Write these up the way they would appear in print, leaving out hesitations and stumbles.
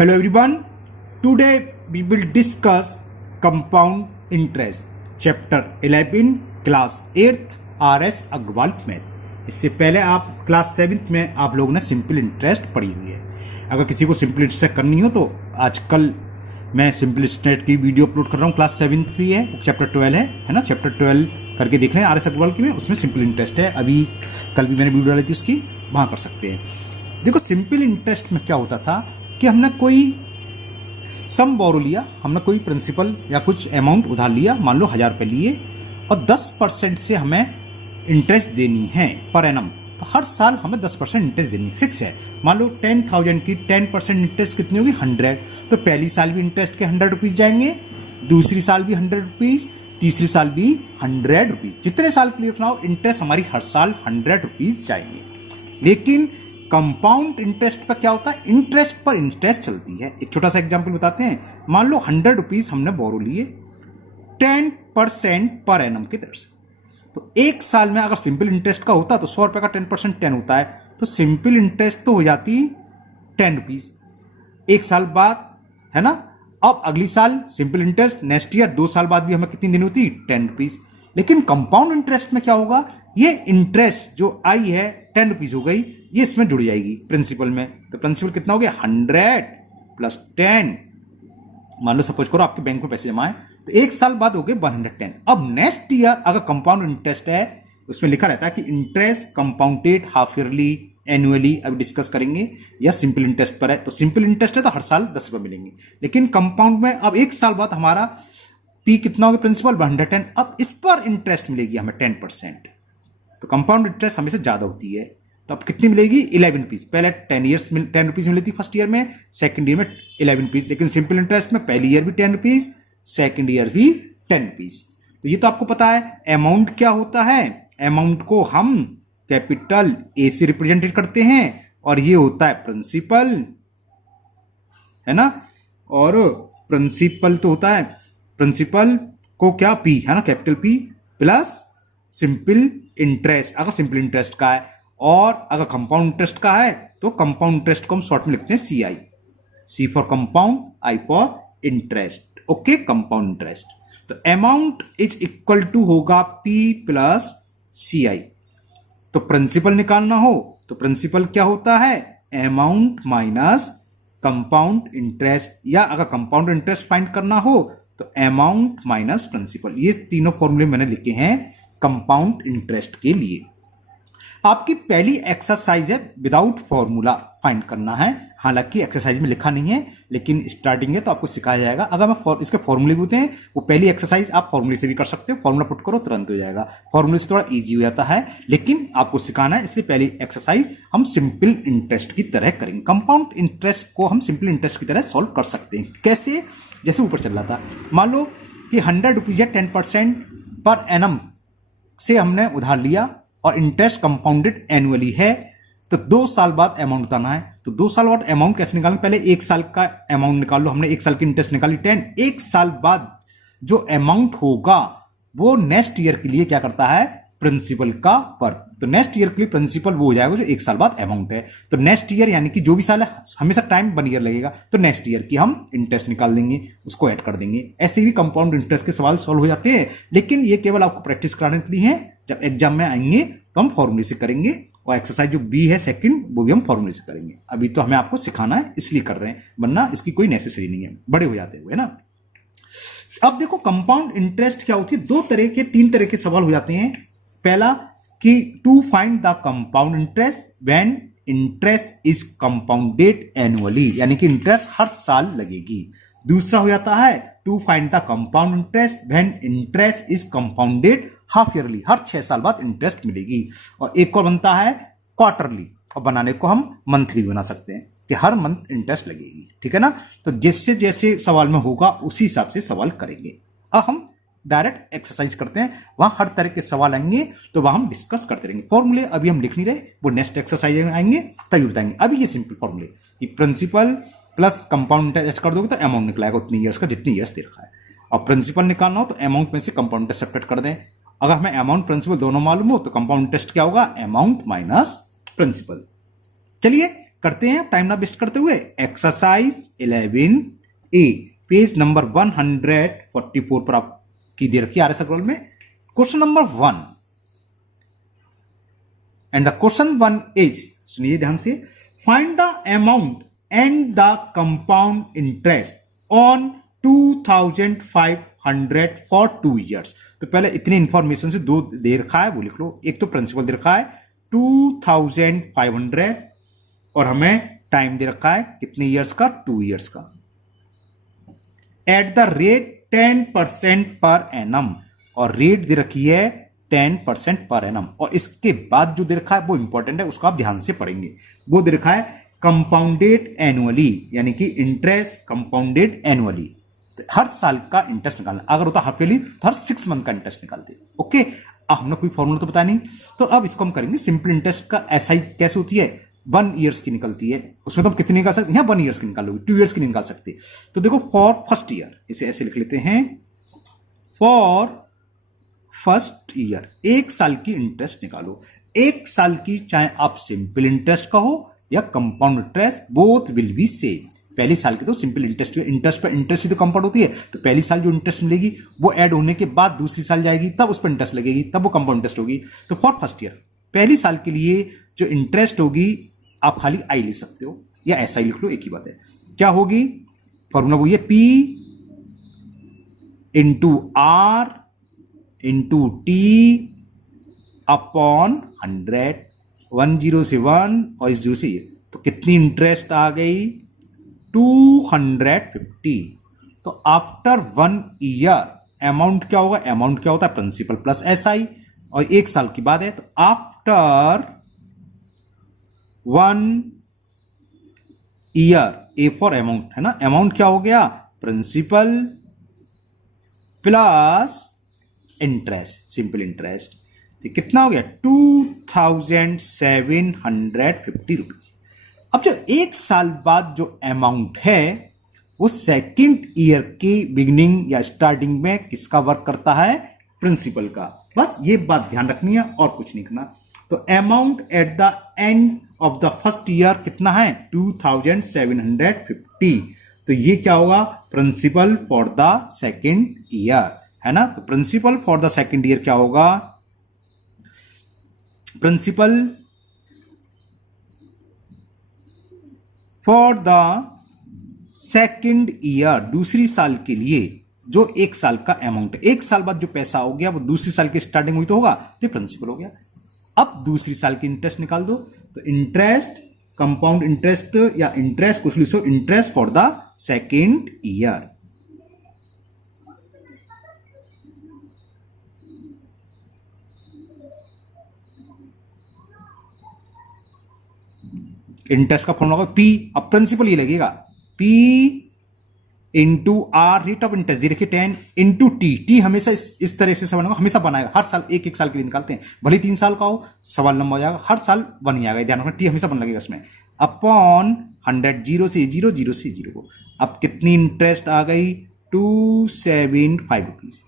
Hello everyone. Today we will discuss compound interest chapter 11 class 8th RS Agarwal math. इससे पहले आप class 7th में आप लोगों ने सिंपल इंटरेस्ट पढ़ी हुई है। अगर किसी को सिंपल इंटरेस्ट करनी हो तो आजकल मैं सिंपल इंटरेस्ट की वीडियो अपलोड कर रहा हूँ। क्लास 7th भी है, चैप्टर 12 है ना। चैप्टर 12 करके देख लें RS अग्रवाल की में, उसमें सिंपल इंटरेस्ट है। अभी कल भी मैंने वीडियो डाली थी उसकी, वहाँ कर सकते हैं। देखो सिंपल इंटरेस्ट में क्या होता था कि हमने कोई सम बोरो लिया, हमने कोई प्रिंसिपल या कुछ अमाउंट उधार लिया, मान लो 1000 रुपये लिए, और 10% से हमें इंटरेस्ट देनी है पर एनम। तो हर साल हमें 10% इंटरेस्ट देनी फिक्स है। मान लो 10,000 की 10% इंटरेस्ट कितनी होगी 100। तो पहली साल भी इंटरेस्ट के 100 रुपीज़ जाएंगे, दूसरी साल भी 100 रुपीज़, तीसरी साल भी 100 रुपीज़। जितने साल के लिए रखना हो इंटरेस्ट हमारी हर साल 100 रुपीज़ जाएंगे। लेकिन कंपाउंड इंटरेस्ट पर क्या होता है, इंटरेस्ट पर इंटरेस्ट चलती है। एक छोटा सा एग्जांपल बताते हैं। मान लो 100 रुपीज़ हमने बोरो लिए 10% पर एनम की दर से। तो एक साल में अगर सिंपल इंटरेस्ट का होता तो 100 रुपये का 10% 10 होता है, तो सिंपल इंटरेस्ट तो हो जाती 10 रुपीज़ एक साल बाद, है ना। अब अगली साल सिंपल इंटरेस्ट नेक्स्ट ईयर 2 साल बाद भी हमें कितनी देनी होती 10 रुपीज़। लेकिन कंपाउंड इंटरेस्ट में क्या होगा, ये इंटरेस्ट जो आई है 10 रुपीज़ हो गई, ये इसमें जुड़ जाएगी प्रिंसिपल में। तो प्रिंसिपल कितना हो गया 100 प्लस 10। मान लो सपोज करो आपके बैंक में पैसे जमा है, तो एक साल बाद हो गए 110। अब नेक्स्ट ईयर अगर कंपाउंड इंटरेस्ट है, उसमें लिखा रहता है कि interest compounded half yearly, annually, अभी डिस्कस करेंगे, या सिंपल इंटरेस्ट पर है। तो सिंपल इंटरेस्ट है तो हर साल 10 रुपये मिलेंगे। लेकिन कंपाउंड में अब एक साल बाद हमारा पी कितना हो गया प्रिंसिपल 110। अब इस पर इंटरेस्ट मिलेगी हमें 10%। तो कंपाउंड इंटरेस्ट हमेशा ज्यादा होती है। तो अब कितनी मिलेगी 11 रुपीज़। पहले 10 रुपीज़ मिली थी फर्स्ट ईयर में, सेकंड ईयर में 11 रुपीज़। लेकिन सिंपल इंटरेस्ट में पहली ईयर भी 10 रुपीज़, सेकंड ईयर भी 10 रुपीज़। तो ये तो आपको पता है। अमाउंट क्या होता है, अमाउंट को हम कैपिटल ए से रिप्रेजेंटेड करते हैं, और ये होता है प्रिंसिपल, है ना। और प्रिंसिपल तो होता है, प्रिंसिपल को क्या पी, है ना, capital P plus simple interest अगर सिंपल इंटरेस्ट का है, और अगर कंपाउंड इंटरेस्ट का है तो कंपाउंड इंटरेस्ट को हम शॉर्ट में लिखते हैं CI, C for compound, I for interest. Okay, compound interest. तो अमाउंट इज इक्वल टू होगा P प्लस CI। तो प्रिंसिपल निकालना हो तो प्रिंसिपल क्या होता है, अमाउंट माइनस कंपाउंड इंटरेस्ट, या अगर कंपाउंड इंटरेस्ट फाइंड करना हो तो अमाउंट माइनस प्रिंसिपल। ये तीनों फॉर्मूले मैंने लिखे हैं कंपाउंड इंटरेस्ट के लिए। आपकी पहली एक्सरसाइज है विदाउट फॉर्मूला फाइंड करना है। हालांकि एक्सरसाइज में लिखा नहीं है, लेकिन स्टार्टिंग है तो आपको सिखाया जाएगा। अगर मैं इसके फॉर्मूले भी होते हैं, वो पहली एक्सरसाइज आप फॉर्मूले से भी कर सकते हो। फॉर्मूला पुट करो तुरंत हो जाएगा। फॉर्मूले से थोड़ा इजी हो जाता है, लेकिन आपको सिखाना है, इसलिए पहली एक्सरसाइज हम सिंपल इंटरेस्ट की तरह करेंगे। कंपाउंड इंटरेस्ट को हम सिंपल इंटरेस्ट की तरह सॉल्व कर सकते हैं। कैसे, जैसे ऊपर चल रहा था, मान लो कि 100 रुपीज़ या 10% पर एनम से हमने उधार लिया, और इंटरेस्ट कंपाउंडेड एनुअली है। तो 2 साल बाद अमाउंट बताना है। तो 2 साल बाद अमाउंट कैसे निकालेंगे, पहले 1 साल का अमाउंट निकाल लो। हमने 1 साल की इंटरेस्ट निकाली 10। 1 साल बाद जो अमाउंट होगा वो नेक्स्ट ईयर के लिए क्या करता है, प्रिंसिपल का पर। तो नेक्स्ट ईयर के लिए प्रिंसिपल वो हो जाएगा जो 1 साल बाद अमाउंट है। तो नेक्स्ट ईयर यानी कि जो भी साल है, हमेशा टाइम 1 ईयर लगेगा, तो नेक्स्ट ईयर की हम इंटरेस्ट निकाल देंगे, उसको ऐड कर देंगे। ऐसे ही कंपाउंड इंटरेस्ट के सवाल सॉल्व हो जाते हैं। लेकिन ये केवल आपको प्रैक्टिस कराने के लिए है। जब एग्जाम में आएंगे तो हम फॉर्मूले से करेंगे, और एक्सरसाइज जो बी है सेकंड, वो भी हम फॉर्मूले से करेंगे। अभी तो हमें आपको सिखाना है इसलिए कर रहे हैं, वरना इसकी कोई नेसेसरी नहीं है, बड़े हो जाते हुए ना। अब देखो कंपाउंड इंटरेस्ट क्या होती है, 3 तरह के सवाल हो जाते हैं। पहला कि to find the compound interest when interest is compounded annually, यानी कि इंटरेस्ट हर साल लगेगी। दूसरा हो जाता है to find the compound interest when interest is compounded half yearly, हर 6 साल बाद इंटरेस्ट मिलेगी। और एक और बनता है क्वार्टरली, और बनाने को हम मंथली बना सकते हैं कि हर मंथ इंटरेस्ट लगेगी, ठीक है ना। तो जैसे जैसे सवाल में होगा उसी हिसाब से सवाल करेंगे। अब हम डायरेक्ट एक्सरसाइज करते हैं, वहां हर तरह के सवाल आएंगे, तो वहां हम डिस्कस करते रहेंगे। फॉर्मूले अभी हम लिख नहीं रहे, वो नेक्स्ट एक्सरसाइज में आएंगे तभी बताएंगे। अभी ये सिंपल फॉर्मूले कि प्रिंसिपल प्लस कंपाउंड इंटरेस्ट कर दोगे तो अमाउंट निकलाएगा उतनी ईयर्स का जितनी ईयर्स दे रखा है। और प्रिंसिपल निकालना हो तो अमाउंट में से कंपाउंड इंटरेस्ट सेपरेट कर दें। अगर हमें अमाउंट प्रिंसिपल दोनों मालूम हो तो कंपाउंड इंटरेस्ट क्या होगा, अमाउंट माइनस प्रिंसिपल। चलिए करते हैं टाइम ना वेस्ट करते हुए। एक्सरसाइज 11A पेज नंबर 144 पर आपकी दे रखी आर एस अग्रवाल में question number 1 and the question 1 is, सुनिए ध्यान से, find the amount and the compound interest on 2500 for 2 years। तो पहले इतनी इंफॉर्मेशन से दो दे रखा है वो लिख लो। एक तो प्रिंसिपल दे रखा है 2500 और हमें टाइम दे रखा है कितने ईयर्स का, 2 years का, at the rate 10% per annum, और रेट दे रखी है 10% पर एनम। और इसके बाद जो दे रखा है वो इंपॉर्टेंट है, उसको आप ध्यान से पढ़ेंगे। वो दे रखा है कंपाउंडेड एनुअली, यानी कि इंटरेस्ट कंपाउंडेड एनुअली, तो हर साल का इंटरेस्ट निकालना। अगर होता हाफ ईयरली तो हर 6 month का इंटरेस्ट निकालते। ओके, अब हमने कोई फॉर्मूला तो बताया नहीं, तो अब इसको हम करेंगे। सिंपल इंटरेस्ट का एसआई कैसे होती है, 1 years की निकलती है, उसमें तो हम कितनी निकाल सकते हैं, 1 years की निकालोगे, 2 years की नहीं निकाल सकते। तो देखो फॉर फर्स्ट ईयर, इसे ऐसे लिख लेते हैं, फॉर फर्स्ट ईयर 1 साल की इंटरेस्ट निकालो। 1 साल की, चाहे आप सिंपल इंटरेस्ट कहो या compound interest, both will be same. पहली साल की तो सिंपल इंटरेस्ट, इंटरेस्ट पर इंटरेस्ट ही तो कंपाउंड होती है, तो पहली साल जो इंटरेस्ट मिलेगी वो ऐड होने के बाद दूसरी साल जाएगी, तब उस पर इंटरेस्ट लगेगी, तब वो कंपाउंड इंटरेस्ट होगी। तो फॉर फर्स्ट ईयर पहली साल के लिए जो इंटरेस्ट होगी, आप खाली आई लिख सकते हो या ऐसा ही लिख लो, एक ही बात है। क्या होगी फॉर्मूला, वो ये P into R into T upon 100, 10 से 1 और इस 0 से ये, तो कितनी इंटरेस्ट आ गई, 250। तो आफ्टर 1 year अमाउंट क्या होगा, अमाउंट क्या होता है, प्रिंसिपल प्लस एसआई, और 1 साल की बात है, तो after 1 year, A for amount है ना, अमाउंट क्या हो गया, principal plus interest, simple interest, तो कितना हो गया 2750 रुपीज। अब जो 1 साल बाद जो अमाउंट है वो सेकंड ईयर की बिगिनिंग या स्टार्टिंग में किसका वर्क करता है, प्रिंसिपल का। बस ये बात ध्यान रखनी है और कुछ नहीं करना। तो amount at the end of the first year कितना है, 2750। तो ये क्या होगा, principal for the second year, है ना। तो principal for the second year क्या होगा, principal for the second year, दूसरी साल के लिए जो 1 साल का अमाउंट है, 1 साल बाद जो पैसा हो गया वो दूसरी साल की स्टार्टिंग हुई तो होगा, तो प्रिंसिपल हो गया। अब दूसरी साल की इंटरेस्ट निकाल दो, तो इंटरेस्ट कंपाउंड इंटरेस्ट या इंटरेस्ट कुछ लिखो, interest for the second year. Interest का फॉर्मूला होगा P, अब प्रिंसिपल ये लगेगा P into R, rate of interest दे रखिए 10 इंटू टी हमेशा इस तरह से सवाल हमेशा बनाएगा, हर साल एक साल के लिए निकालते हैं, भले 3 साल का हो सवाल लंबा हो जाएगा, हर साल बन ही आएगा, ध्यान रखना टी हमेशा बन लगेगा इसमें, अपॉन 100, 0 से 0, 0 से 0। अब कितनी इंटरेस्ट आ गई, 275 रुपीज।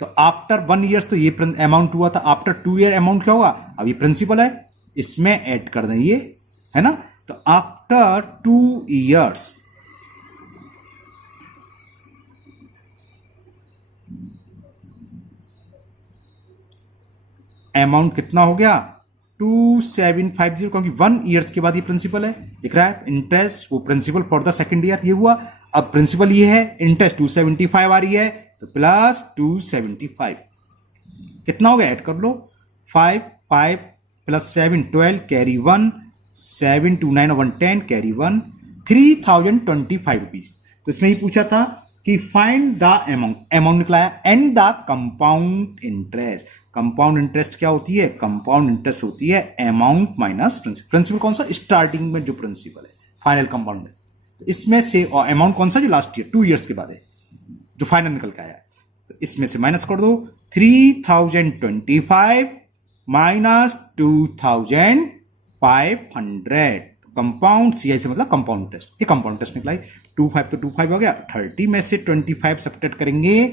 तो आफ्टर 1 ईयर तो ये अमाउंट हुआ था, आफ्टर 2 ईयर अमाउंट क्या होगा, अब ये प्रिंसिपल है, इसमें ऐड कर दें ये, है ना। तो आफ्टर 2 years अमाउंट कितना हो गया, 2750, क्योंकि 1 ईयर्स के बाद ये प्रिंसिपल है, दिख रहा है इंटरेस्ट, वो principal for the second year ये हुआ। अब प्रिंसिपल ये है, इंटरेस्ट 275 आ रही है, तो प्लस 275 कितना हो गया, ऐड कर लो, 5 5 प्लस 7 12 कैरी 1, 7 2 9 1 10 कैरी 1, 3025 रुपीज। तो इसमें ही पूछा था कि फाइंड द अमाउंट, अमाउंट निकलाया, and the compound interest. Compound interest क्या होती है, कंपाउंड इंटरेस्ट होती है अमाउंट माइनस प्रिंसिपल। प्रिंसिपल कौन सा, स्टार्टिंग में जो प्रिंसिपल है, फाइनल कंपाउंड है, तो इसमें से, और अमाउंट कौन सा, जो लास्ट ईयर 2 ईयर्स के बाद है, जो फाइनल निकल के आया, तो इसमें से माइनस कर दो, 3025 माइनस 2500, कंपाउंड सीआई से मतलब कंपाउंड इंटरेस्ट, ये कंपाउंड इंटरेस्ट निकला, 25 तो 25 हो गया, 30 में से 25 सब्ट्रैक्ट करेंगे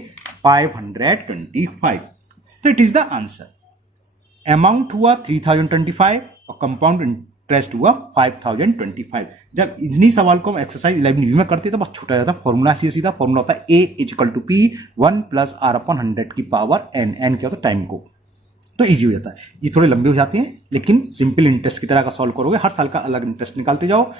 525, तो it is the answer. Amount हुआ 3025 और कंपाउंड इंटरेस्ट हुआ 5025। जब इन्हीं सवाल को हम एक्सरसाइज 11 में करते हैं तो बस छोटा जाता है, फॉर्मूला सीधा फॉर्मूला होता है A equal to P 1 plus R upon 100 की पावर n। n क्या होता है? टाइम को। तो इजी हो जाता है। ये थोड़े लंबे हो जाते हैं लेकिन सिंपल इंटरेस्ट की तरह का सॉल्व करोगे, हर साल का अलग इंटरेस्ट निकालते जाओ।